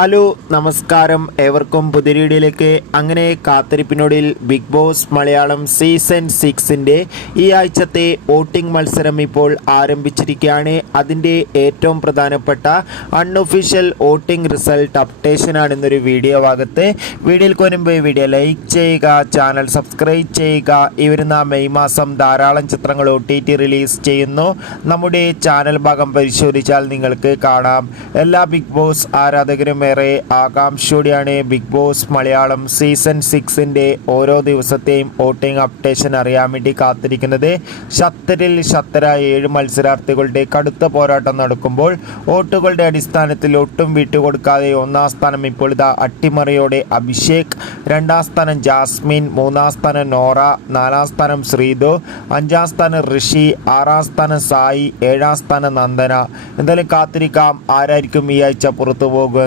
Hello നമസ്കാരം, ഏവർക്കും പുതിയ വീഡിയോയിലേക്ക്. അങ്ങനെ കാത്തിരിപ്പിനൊടുവിൽ ബിഗ് ബോസ് മലയാളം സീസൺ 6ൻ്റെ ഈ ആഴ്ചത്തെ വോട്ടിംഗ് മത്സരം ഇപ്പോൾ ആരംഭിച്ചിരിക്കുകയാണ്. അതിൻ്റെ ഏറ്റവും പ്രധാനപ്പെട്ട അൺഒഫീഷ്യൽ വോട്ടിംഗ് റിസൾട്ട് അപ്ഡേഷനാണ് ഇന്നൊരു വീഡിയോ ഭാഗത്ത്. വീഡിയോയിൽ വരുമ്പോൾ വീഡിയോ ലൈക്ക് ചെയ്യുക, ചാനൽ സബ്സ്ക്രൈബ് ചെയ്യുക. ഈ വരുന്ന മെയ് മാസം ധാരാളം ചിത്രങ്ങൾ OTT റിലീസ് ചെയ്യുന്നു. നമ്മുടെ ചാനൽ ഭാഗം പരിശോധിച്ചാൽ നിങ്ങൾക്ക് കാണാം. എല്ലാ ബിഗ് ബോസ് ആരാധകരും ഏറെ ആകാംക്ഷയോടെയാണ് ബിഗ് ബോസ് മലയാളം സീസൺ 6ൻ്റെ ഓരോ ദിവസത്തെയും വോട്ടിംഗ് അപ്ഡേഷൻ അറിയാൻ വേണ്ടി കാത്തിരിക്കുന്നത്. ശക്തരിൽ ശക്തരായ 7 മത്സരാർത്ഥികളുടെ കടുത്ത പോരാട്ടം നടക്കുമ്പോൾ വോട്ടുകളുടെ അടിസ്ഥാനത്തിൽ ഒട്ടും വിട്ടുകൊടുക്കാതെ ഒന്നാം സ്ഥാനം ഇപ്പോൾ ഇതാ അട്ടിമറിയോടെ അഭിഷേക്, രണ്ടാം സ്ഥാനം ജാസ്മിൻ, മൂന്നാം സ്ഥാനം നോറ, നാലാം സ്ഥാനം ശ്രീതു, അഞ്ചാം സ്ഥാനം ഋഷി, ആറാം സ്ഥാനം സായി, ഏഴാം സ്ഥാനം നന്ദന. എന്തായാലും കാത്തിരിക്കാം ആരായിരിക്കും ഈ ആഴ്ച പുറത്തു പോകുക.